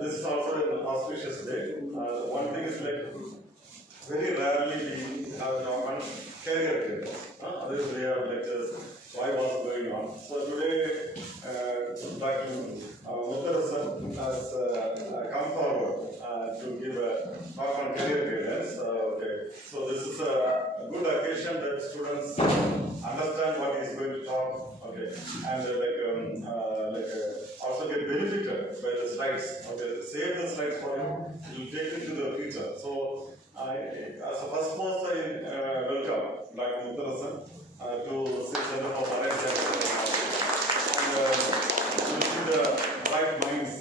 this is also an auspicious day. One thing is like very rarely we have one career traders. Others they have lectures. Why was going on? So today, Dr. Muttarasan has come forward to give a talk on career guidance. Okay. So this is a good occasion that students understand what he is going to talk. Okay, and also get benefited by the slides. Okay, save the slides for you. You will take it to the future. So as a first most, I welcome Dr. Muttarasan to Center for Arranged and you see the right minds.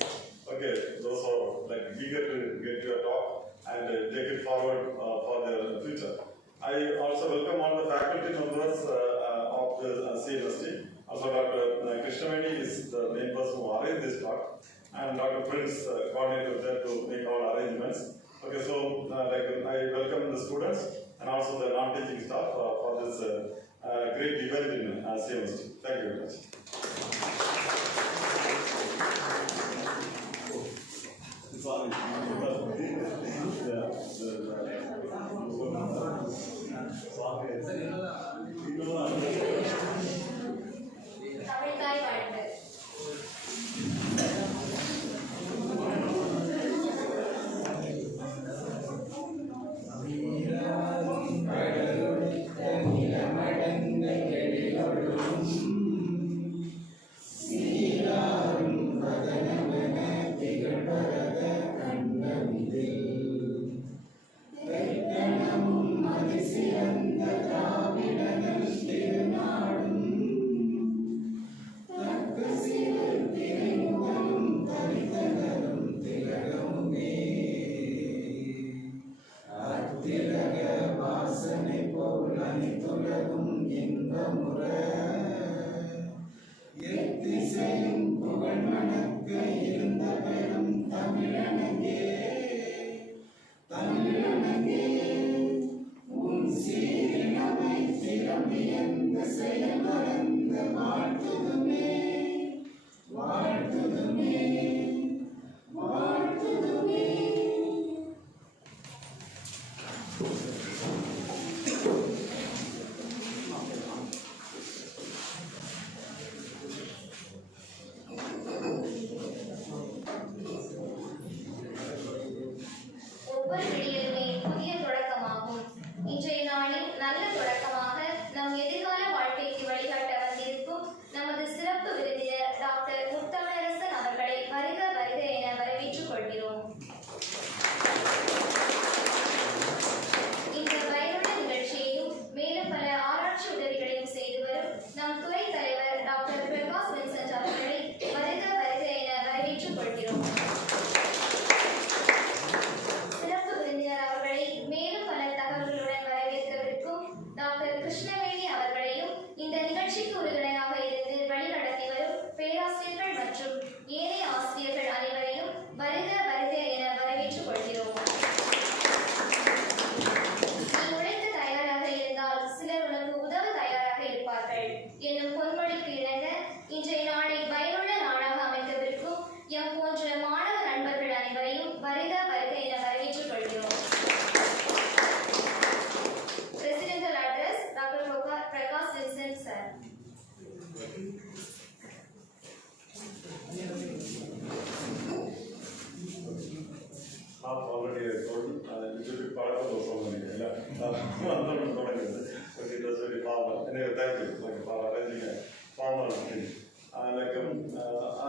Okay, those are like eager to get your talk and take it forward for the future. I also welcome all the faculty members of the CMST. Also, Dr. Krishnaveni is the main person who arranged this talk, and Dr. Prince coordinated there to make all arrangements. Okay, so I welcome the students and also the non-teaching staff for this great event in CMST. Thank you very much.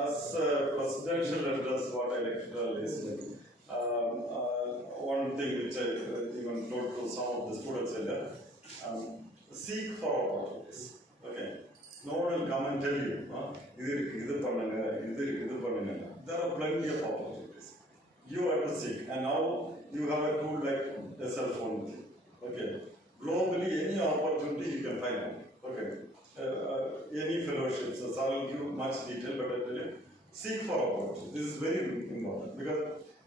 As presidential address, what I like to tell is one thing which I even told to some of the students earlier, seek for opportunities. Okay, no one will come and tell you, there are plenty of opportunities. You have to seek, and now you have a tool like a cell phone with you. Okay, globally, any opportunity you can find out. Okay. Any fellowships, so I will give much detail, but I tell you, seek for opportunity. This is very important because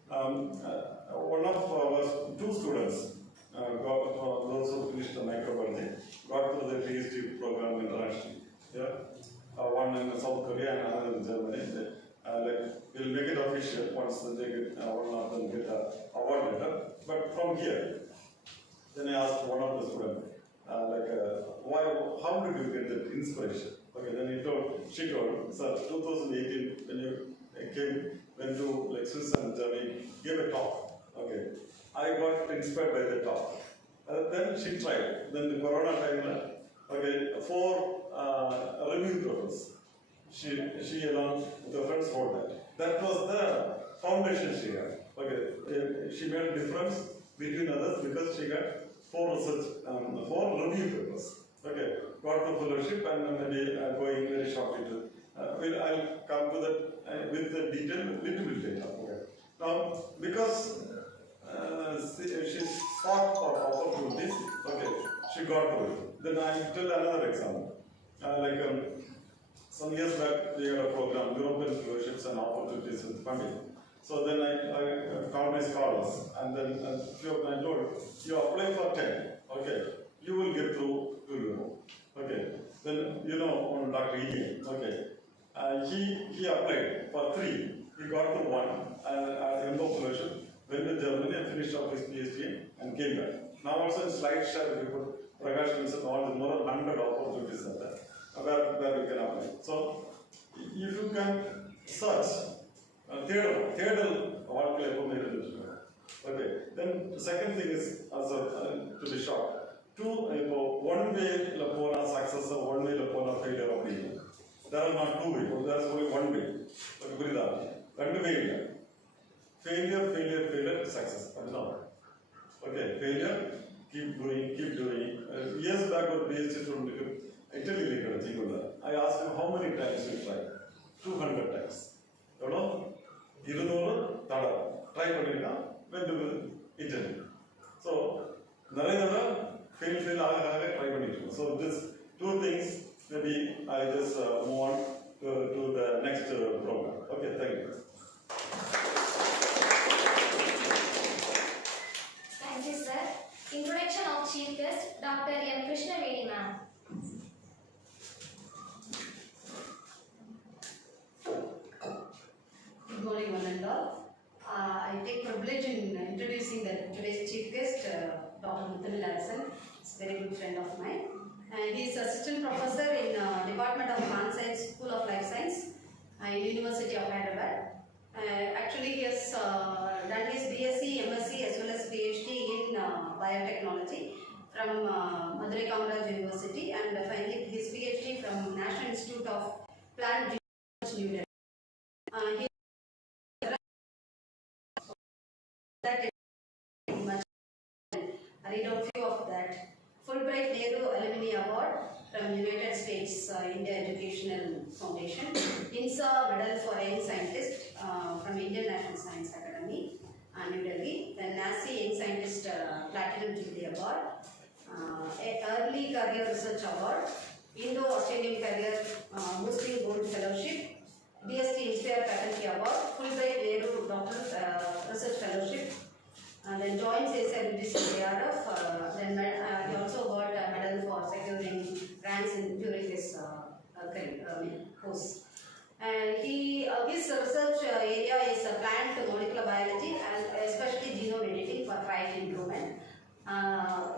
one of our two students those who finished the microbiology got through the PhD program internationally. Yeah, one in South Korea and another in Germany. We'll make it official. official once they get one of them get a award letter. But from here, then I asked one of the students, why? How did you get that inspiration? Okay, then she told, sir, 2018 when you went to like Swiss and Germany, gave a talk. Okay, I got inspired by the talk. Then she tried. Then the Corona time, okay, 4 review papers. She along with her friends wrote that. That was the foundation she had. Okay, she made a difference between others because she got 4 research, 4 review papers. Okay, got the fellowship and maybe going very shortly to. I'll come to that with the detail, little bit later. Okay. Now, because she sought for opportunities, okay, she got to it. Then I'll tell another example. Some years back, we had a program, European Fellowships and Opportunities with Funding. So then I called my scholars, and then a few of them told, you apply for 10, okay, you will get through to Europe. Okay, then on Dr. E. Okay, he applied for 3, he got to 1, and at the end of fellowship, went to Germany and finished off his PhD and came back. Now also in SlideShare, we put Prakash mentioned all the more than 100 opportunities are there where we can apply. So if you can search, third what level may be. Okay. Then the second thing is also to be short. One way lapona success or one way lapona failure of people. There are not 2 ways. There is only 1 way. Two way. Failure, success. Okay, failure, keep doing. Years back, or PhD student, I asked him how many times you try. 200 times. You know? 200 try went to Italy. So, fail, try. So, these 2 things, maybe I just move on to the next program. Okay, thank you. Thank you, sir. Introduction of Chief Guest, Dr. M. Krishnavedi, ma'am. Good morning, one and all. I take privilege in introducing today's Chief Guest, Dr. Muthamil Arasan. He's a very good friend of mine. And he is Assistant Professor in Department of Plant Science, School of Life Science, in University of Hyderabad. Actually, he has done his BSc, MSc as well as PhD in biotechnology from Madurai Kamaraj University, and finally his PhD from National Institute of Plant Genetics, New Delhi. He that much. I read out few of that. Fulbright Nehru Alumni Award from United States India Educational Foundation. INSA Medal for Young Scientist from Indian National Science Academy, New Delhi. Then NASI Young Scientist Platinum Jubilee Award. Early Career Research Award. Indo-Australian Career Boosting Gold Fellowship. DST Inspire Faculty Award. Fulbright Nehru Doctoral Research Fellowship. Then joint CSIR ARF. Then he also got a medal for securing grants during his course. And his research area is plant molecular biology and especially genome editing for trial improvement.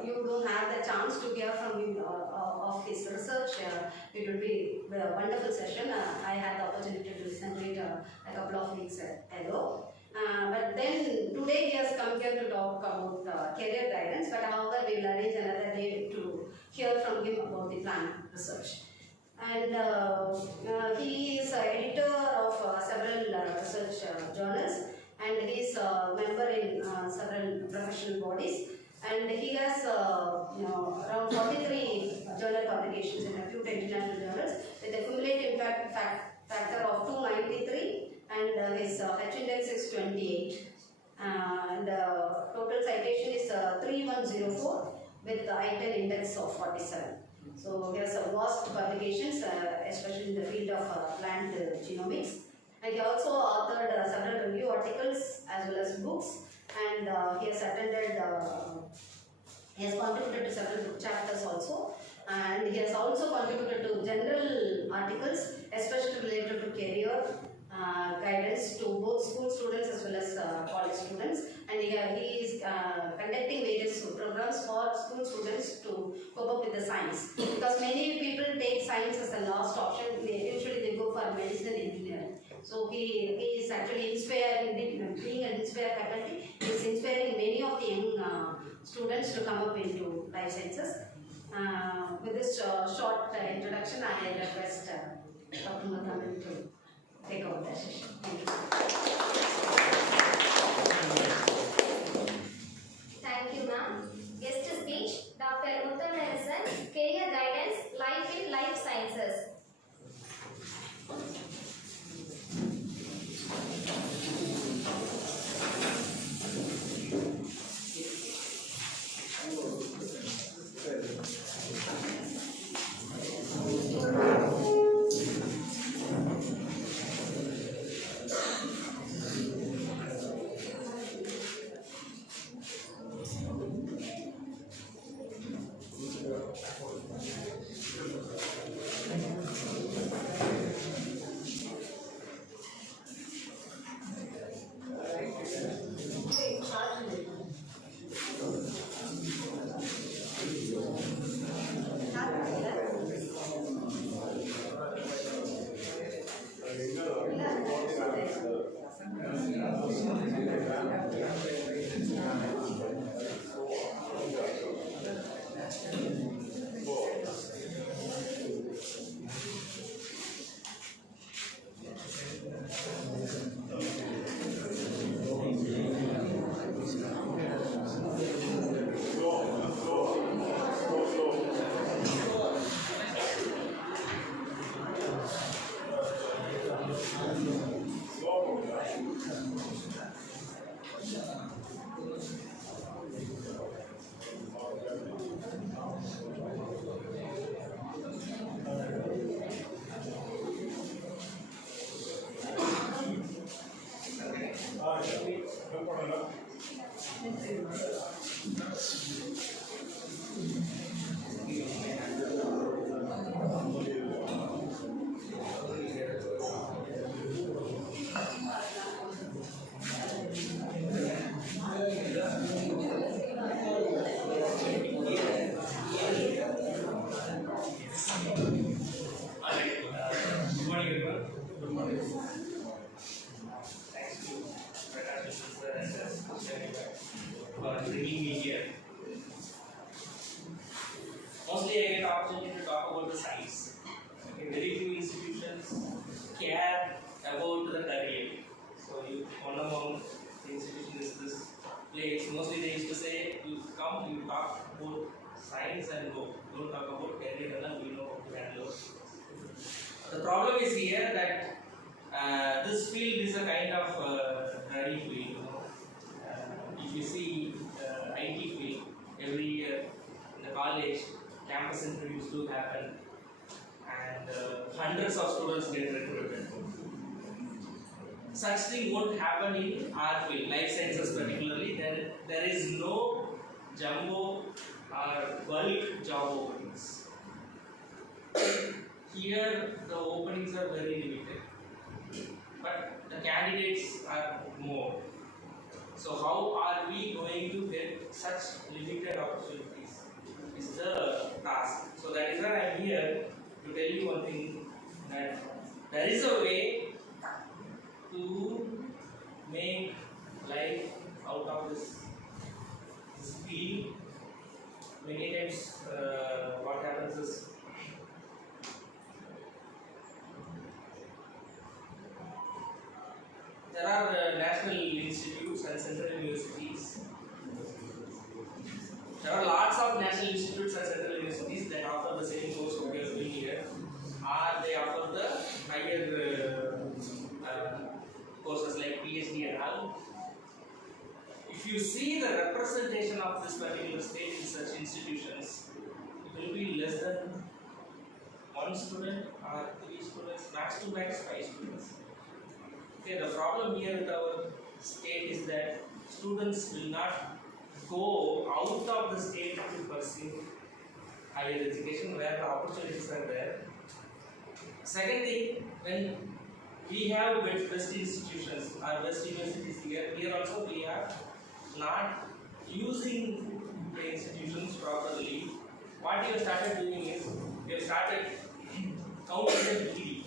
You don't have the chance to hear from him of his research. It would be a wonderful session. I had the opportunity to listen to it a couple of weeks ago. But then today he has come here to talk about career guidance, but however we will arrange another day to hear from him about the plant research. And he is editor of several research journals, and he is a member in several professional bodies, and he has around 43 journal publications in a few international journals with a cumulative impact factor of 293. And his H-index is 28, and total citation is 3104 with the I-10 index of 47. So he has vast publications, especially in the field of plant genomics, and he also authored several review articles as well as books, and he has attended, he has contributed to several book chapters also, and he has also contributed to general articles, especially related to career, guidance to both school students as well as college students, and he is conducting various programs for school students to cope up with the science, because many people take science as a last option. Usually they go for medicine, engineering. So he is actually inspiring, being an inspired faculty, he is inspiring many of the young students to come up into life sciences. With this short introduction, I request Dr. Mathaman to take over the session. Thank you. Thank you, ma'am. Guest speech, Dr. Muthamarasan, Career Guidance, Life in Life Sciences. For bringing me here. Mostly I get opportunity to talk about the science. Okay, very few institutions care about the career. So one among the institution is this place. Mostly they used to say, you come, you talk about science and go. Don't talk about career and we know how to handle. The problem is here that this field is a kind of dirty field. If you see IT field, every year in the college, campus interviews do happen and hundreds of students get recruited. Such thing won't happen in our field, life sciences particularly. There is no jumbo or bulk job openings. Here the openings are very limited, but the candidates are more. So how are we going to get such limited opportunities is the task. So that is why I am here to tell you one thing, that there is a way to make life out of this field. Many times what happens is there are national institutes and central universities. There are lots of national institutes and central universities that offer the same course what we are doing here, or they offer the higher courses like PhD and all. If you see the representation of this particular state in such institutions, it will be less than 1 student or 3 students, max to max 5 students. Okay, the problem here with our state is that students will not go out of the state to pursue higher education where the opportunities are there. Second thing, when we have best institutions, our best universities here. Here also we are not using the institutions properly. What we have started doing is, we have started counting the degree.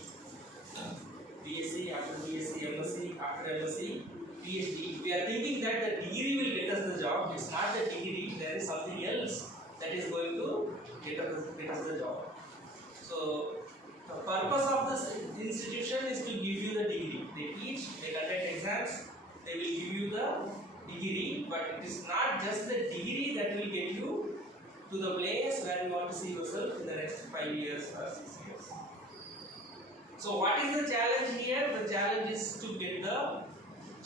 BSc, after BSc, MSc, after MSc, PhD. We are thinking that the degree will get us the job. It's not the degree, there is something else that is going to get us the job. So, the purpose of this institution is to give you the degree. They teach, they conduct exams, they will give you the degree, but it is not just the degree that will get you to the place where you want to see yourself in the next 5 years or 6 years. So what is the challenge here? The challenge is to get the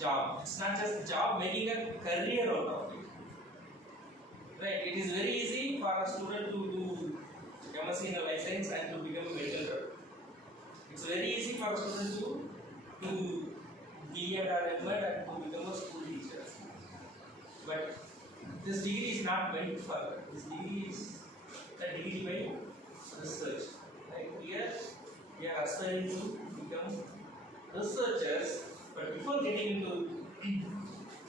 job. It's not just a job, making a career out of it. Right? It is very easy for a student to do MSc in a life science and to become a medical doctor. It's very easy for a student to do B.Ed or M.Ed and to become a school teacher. But this degree is not meant for that. This degree is a degree by research. Right? Here we are aspiring to become researchers, but before getting into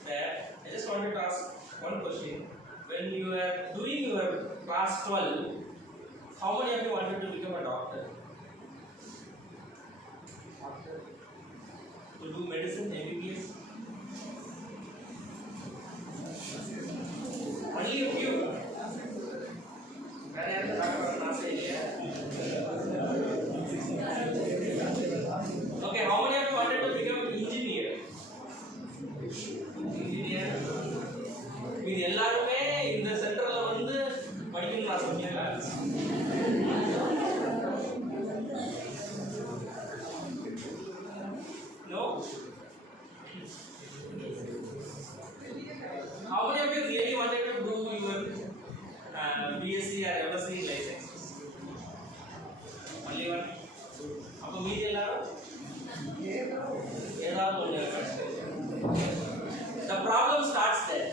that, I just wanted to ask one question. When you are doing your class 12, how many of you wanted to become a doctor? To do medicine, MBBS? Only a few. Okay, how many of you wanted to become engineer? Engineer. மீதி எல்லாருமே இந்த சென்டர்ல வந்து படிக்கணும்னு ஆசைப்பட்டீங்களா? No? How many of you really wanted to do your BSc or MSc in life sciences? Only one? அப்ப மீதி எல்லாரும் ஏதாவது ஒன்று. The problem starts there.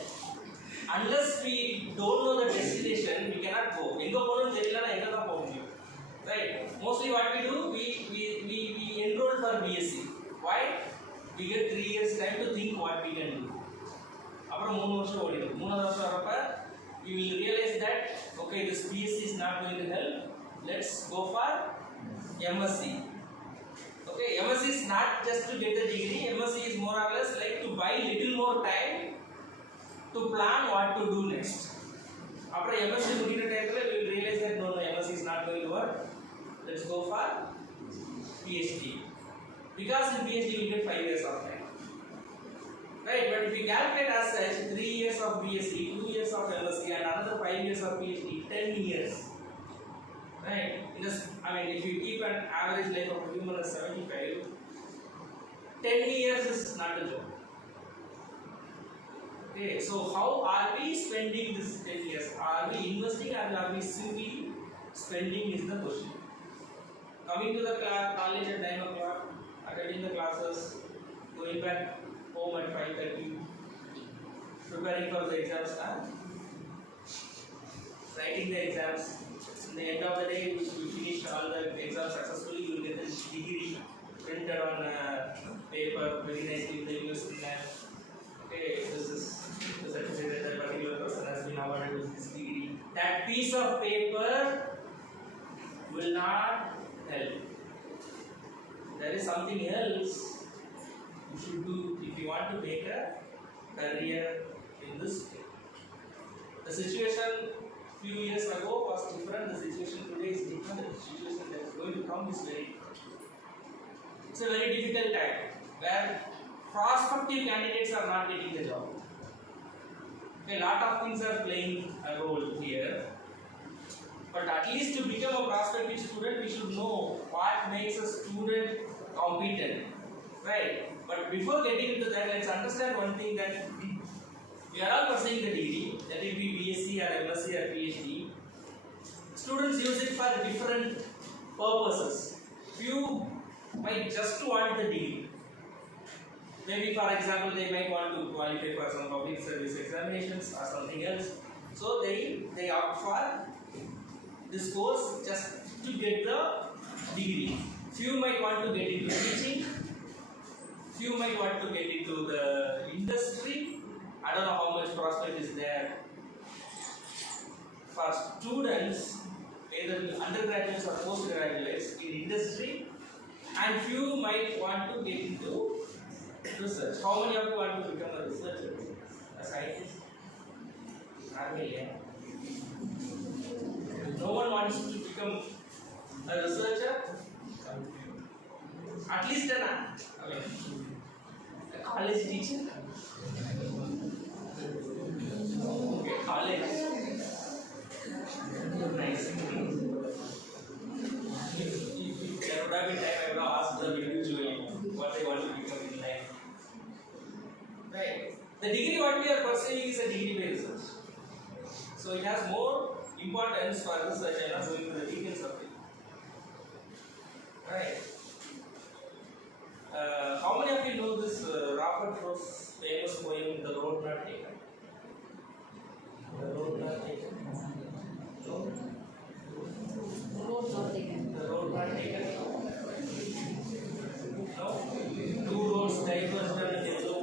Unless we don't know the destination, we cannot go. எங்க போகணும்னு தெரியலனா எங்க தான் போக முடியும்? Right? Mostly what we do, we enroll for BSc. Why? We get 3 years time to think what we can do. அப்புறம் 3 வருஷம் ஓடிடும். 3வது வருஷம் வரப்ப we will realize that okay, this BSc is not going to help. Let's go for MSc. Okay, MSc is not just to get the degree. MSc is more or less like to buy little more time to plan what to do next. After MSc முடிக்கிற டைம்ல we will realize that no, MSc is not going to work. Let's go for PhD. Because in PhD you get 5 years of time. Right, but if you calculate as such, 3 years of BSc, 2 years of MSc and another 5 years of PhD, 10 years. Right? I mean, if you keep an average life of a human as 75, 10 years is not a joke. Okay, so how are we spending this 10 years? Are we investing or are we simply spending is the question. Coming to the college at 9 o'clock, attending the classes, going back home at 5:30, preparing for the exams, writing the exams. In the end of the day, you finish all the exams successfully, you will get the degree printed on paper, very nicely with the university name. Okay, this is the certificate that particular person has been awarded with this degree. That piece of paper will not help. There is something else you should do if you want to make a career in this field. The situation few years ago was different. The situation today is different. The situation that is going to come is very different. It's a very difficult time where prospective candidates are not getting the job. A lot of things are playing a role here. But at least to become a prospective student, we should know what makes a student competent. Right? But before getting into that, let's understand one thing, that we are all pursuing the degree, that it be BSc or MSc or PhD. Students use it for different purposes. Few might just want the degree. Maybe, for example, they might want to qualify for some public service examinations or something else. So they opt for this course just to get the degree. Few might want to get into teaching. Few might want to get into the industry. I don't know how much prospect is there. For students, either undergraduates or postgraduates in industry, and few might want to get into research. How many of you want to become a researcher? A scientist? Not really. Yeah? No one wants to become a researcher? At least a college teacher? Okay, college. Nice. If there would have been time, I would have asked them individually what they want to become in life. Right. The degree what we are pursuing is a degree based research. So it has more importance for research. I am not going into the details of it. Right. How many of you know this Robert Frost famous poem, The Road Not Taken? The Road Not Taken. No? Road not taken. The road not taken. No? Two roads diverged on the yellow.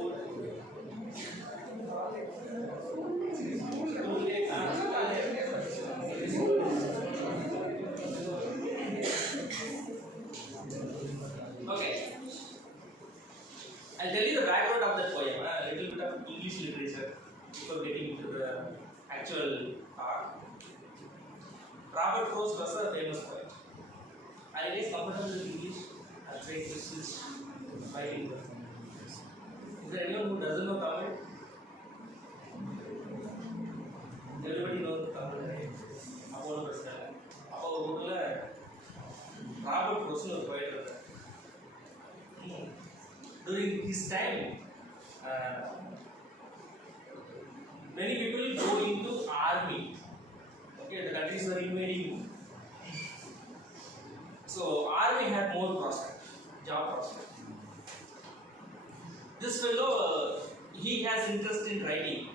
Okay. I'll tell you the background of that poem, a little bit of English literature before getting into the actual part. Robert Frost was a famous poet. Are you guys comfortable with English? I'll try to switch bilingual. Is there anyone who doesn't know Tamil? Everybody knows Tamil, right? Apollo Prasad. Apollo Robert Frost was a poet. During his time, many people go into army. Okay, the countries were invading. So army had more prospect, job prospect. This fellow, he has interest in writing.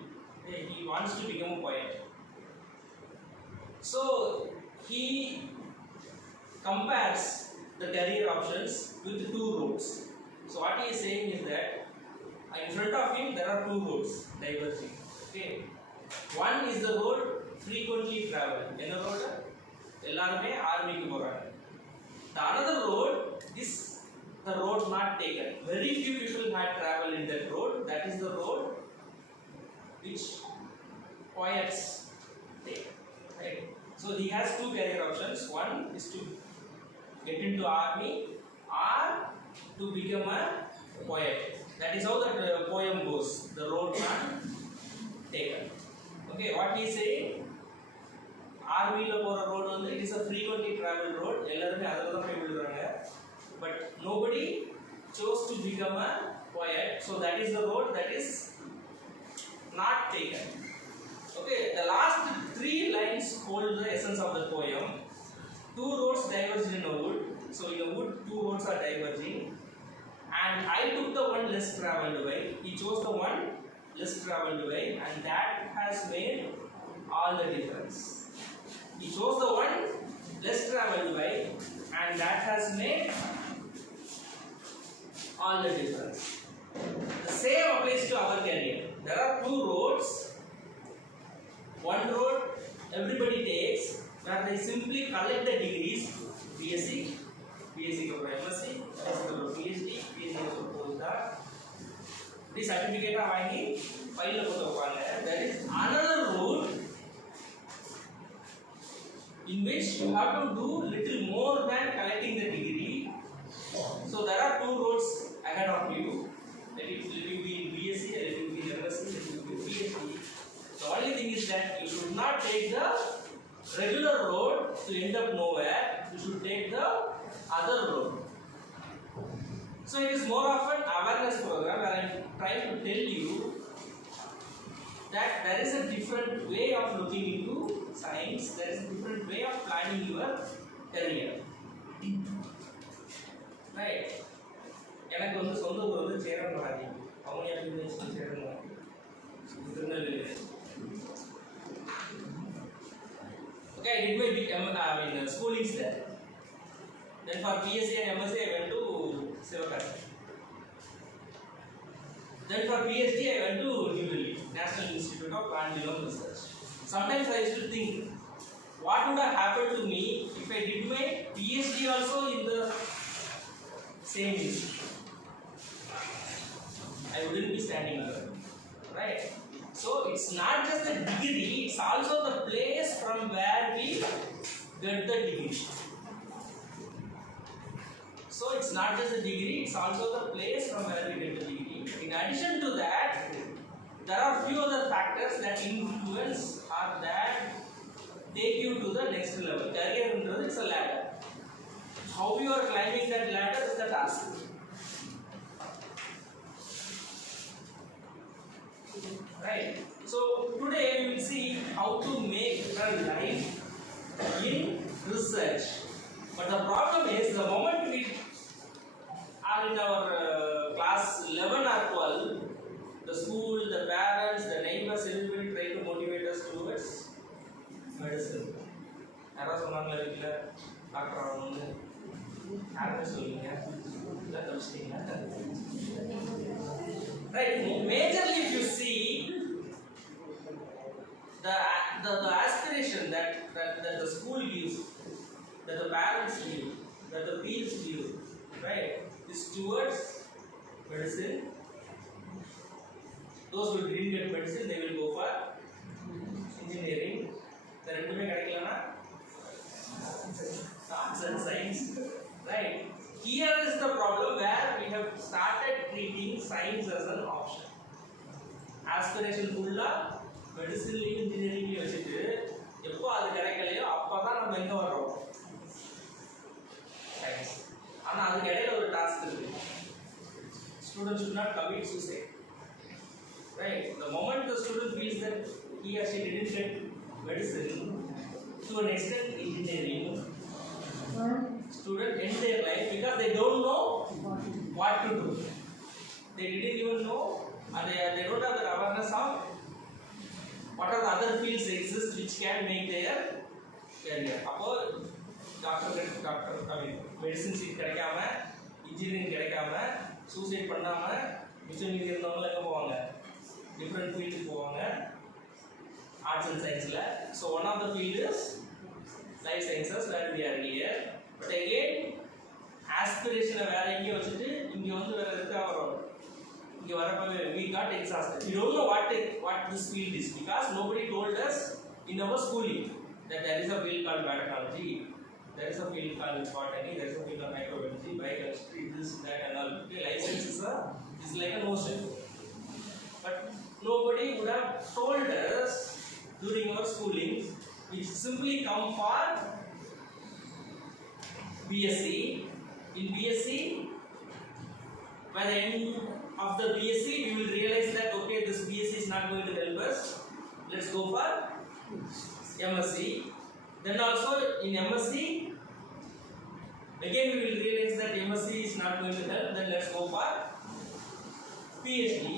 Okay, he wants to become a poet. So he compares the career options with two roads. So what he is saying is that in front of him there are two roads diverging. Okay, one is the road frequently traveled. In the road, ellarume army ku poraanga. The another road is the road not taken. Very few people had traveled in that road. That is the road which poets take. Right. So he has two career options. One is to get into army or to become a poet. That is how that poem goes. The road not taken. Okay, what he is saying? Army la pora road it is a frequently traveled road. Ellarume adha poi viludranga. But nobody chose to become a poet. So that is the road that is not taken. Okay, the last three lines hold the essence of the poem. Two roads diverged in a wood. So in a wood, two roads are diverging. And I took the one less traveled way. He chose the one less traveled way, and that has made all the difference. He chose the one less traveled way, and that has made all the difference. The same applies to our career. There are two roads. One road everybody takes, where they simply collect the degrees, BSc, BSc for MSc, MSc for PhD, PhD for postdoc. This certificate of vaangi file la potu vaanga. There is another route in which you have to do little more than collecting the degree. So there are two roads ahead of you. Let it be in BSc, let it be in MSc, let it be in PhD. The only thing is that you should not take the regular road to end up nowhere. You should take the other road. So it is more of an awareness program where I am trying to tell you that there is a different way of looking into science. There is a different way of planning your career. Right? எனக்கு வந்து சொந்த ஊர் வந்து சேரன்வாடி. அவங்க university Cheranvadi. Tirunelveli. Okay, I did my schoolings there. Then for PSc and MSc I went to Sivakasi. Then for PhD, I went to New Delhi, National Institute of Plant Genome Research. Sometimes I used to think, what would have happened to me if I did my PhD also in the same institute? I wouldn't be standing here, right? So it's not just the degree, it's also the place from where we get the degree. So it's not just the degree, it's also the place from where we get the degree. In addition to that, there are few other factors that influence or that take you to the next level. Career is a ladder. How you are climbing that ladder is the task. Right. So today we will see how to make a life in research. But the problem is, the moment we are in our class 11 or 12, the school, the parents, the neighbors, everybody try to motivate us towards medicine. யாராவது சொன்னாங்களா வீட்டில் doctor ஆகணும்னு? யாருமே சொல்லுங்க, இல்லை தப்பிச்சிட்டீங்க. Right, majorly if you see the aspiration that the school gives, that the parents give, that the fields give, right, is towards medicine. Those who didn't get medicine, they will go for engineering. The rendume kadaikalana arts and science, right? Here is the problem where we have started treating science as an option. Aspiration fulla medicine engineering வச்சிட்டு எப்போ அது கிடைக்கலையோ அப்பதான் நம்ம எங்க வரோம் science. ஆனா அதுக்கு இடையில ஒரு டாஸ்க் இருக்கு. Students should not commit suicide. Right? The moment the student feels that he or she didn't get medicine, to an extent engineering, student end their life because they don't know what to do. They didn't even know, and they don't have the awareness of what are the other fields exist which can make their career. Appo doctor medicine seat கிடைக்காம, engineering கிடைக்காம, suicide பண்ணாம மிச்சம் மீதி இருந்தவங்க எங்க போவாங்க? Different fields போவாங்க, arts and scienceல. So one of the field is life sciences where we are here. But again, aspiration வேற எங்கேயும் வச்சுட்டு இங்க வந்து வேற எதுக்காக வரோம்? இங்க வரப்பவே we got exhausted. We don't know what this field is because nobody told us in our schooling that there is a field called biotechnology, there is a field called botany, there is a field called microbiology, biochemistry, this, that and all. Okay, life sciences is like an ocean. But nobody would have told us during our schooling, which simply come for BSc. In BSc, by the end of the BSc, we will realize that okay, this BSc is not going to help us. Let's go for MSc. Then also in MSc, again we will realize that MSc is not going to help. Then let's go for PhD.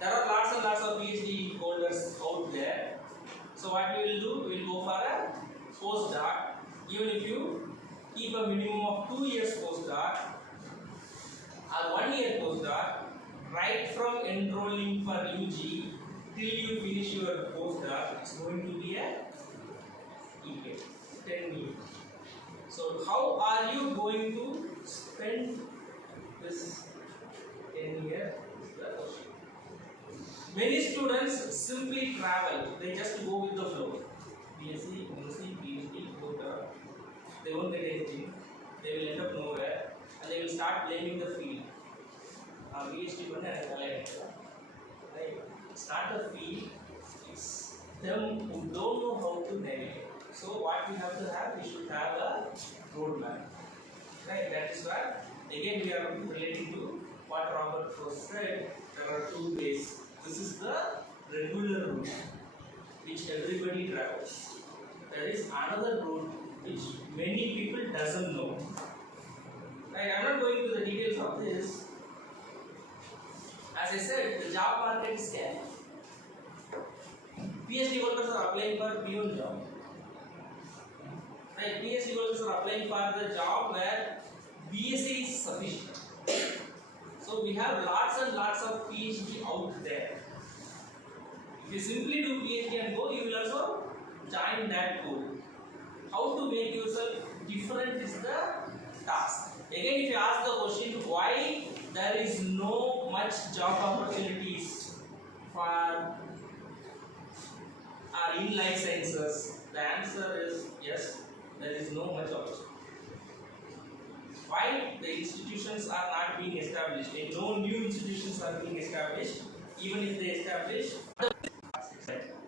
There are lots and lots of PhD holders out there. So what we will do? We will go for a postdoc. Even if you keep a minimum of 2 years postdoc or 1 year postdoc, right from enrolling for UG till you finish your postdoc, it's going to be a decade, 10 years. So how are you going to spend this 10 years? Is the question. Many students simply travel, they just go with the flow. BSc, MSc, PhD, postdoc, they won't get anything, they will end up nowhere and they will start blaming the field. PhD right? It's not the field, it's them who don't know how to navigate. So what we have to have, we should have a roadmap. Right? That is why again we are relating to what Robert Frost said. There are two ways. This is the regular route which everybody travels. There is another route which many people doesn't know. Right? I'm not going to the details of this. As I said, the job market is there. PhD holders are applying for peon job. Right? PhD holders are applying for the job where BSc is sufficient. So we have lots and lots of PhD out there. If you simply do PhD and go, you will also join that pool. How to make yourself different is the task. Again, if you ask the question why there is no much job opportunities for in life sciences, the answer is yes, there is no much opportunity. Why? The institutions are not being established. No new institutions are being established. Even if they establish,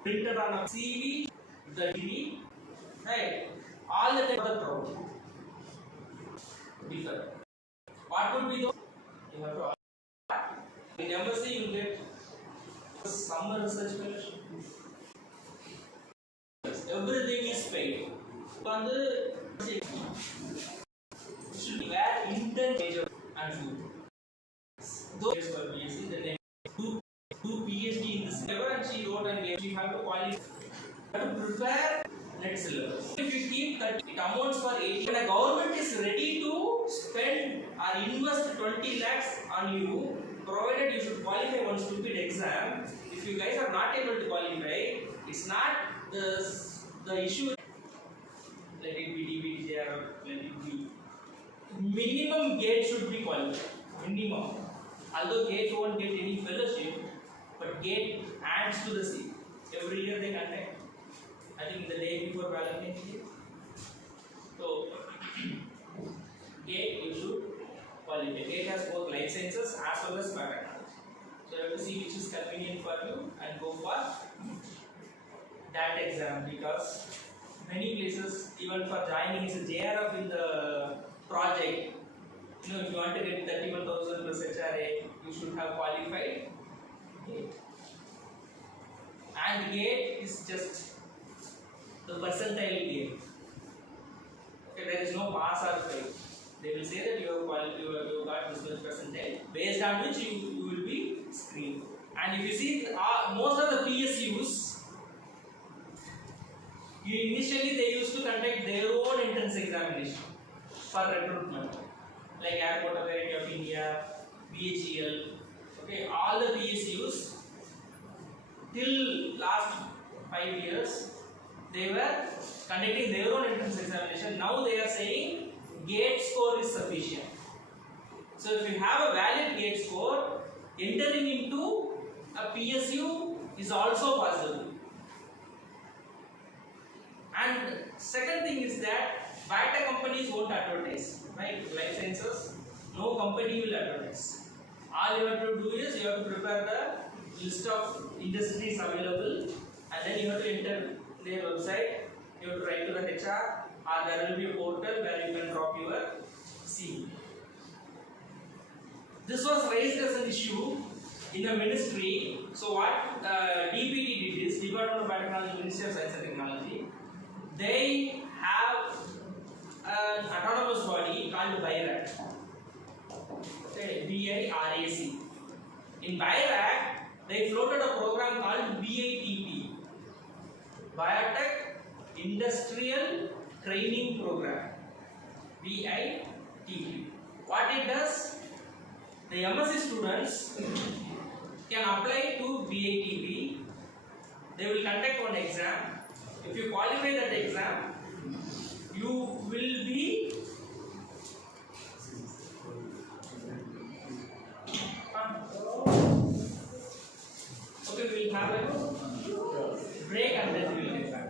printed on a CV, the degree, right? All the time the crowd. Different. What would be those? You have to ask. In embassy, you get summer research fellowship. Everything is paid. On the should be where intern major and food. Those for PhD, then do PhD in this level, and she wrote and gave. You have to qualify. You have to prepare next syllabus. If you keep that, it amounts for 80. When the government is ready to spend or invest 20 lakhs on you, provided you should qualify one stupid exam. If you guys are not able to qualify, it's not the issue. Let it be DBT or let it be. Minimum gate should be qualified. Minimum. Although gate won't get any fellowship, but gate adds to the seat. Every year they conduct. I think the day before Valentine's Day. So, gate you should qualify. Gate has both life sciences as well as biotechnology. So you have to see which is convenient for you and go for that exam, because many places, even for joining as a JRF in the project, you know, if you want to get 31,000 plus HRA, you should have qualified GATE. And GATE is just the percentile game. Okay, there is no pass or fail. They will say that you have got this much percentile, based on which you will be screened. And if you see, most of the PSUs, initially they used to conduct their own entrance examination for recruitment, like Airport Authority of India, BHEL, okay, all the PSUs till last 5 years they were conducting their own entrance examination. Now they are saying GATE score is sufficient. So if you have a valid GATE score, entering into a PSU is also possible. And second thing is that biotech companies won't advertise, right? Life sciences, no company will advertise. All you have to do is you have to prepare the list of industries available, and then you have to enter their website. You have to write to the HR, or there will be a portal where you can drop your CV. This was raised as an issue in the ministry. So what DPT did is, Department of Biotechnology, Ministry of Science and Technology, they have an autonomous body called BIRAC. Okay, BIRAC. In BIRAC, they floated a program called BITP, Biotech Industrial Training Program. BITP. What it does? The MSc students can apply to BITP. They will conduct one exam. If you qualify that exam, you will be okay. We will have a break and then we will get back.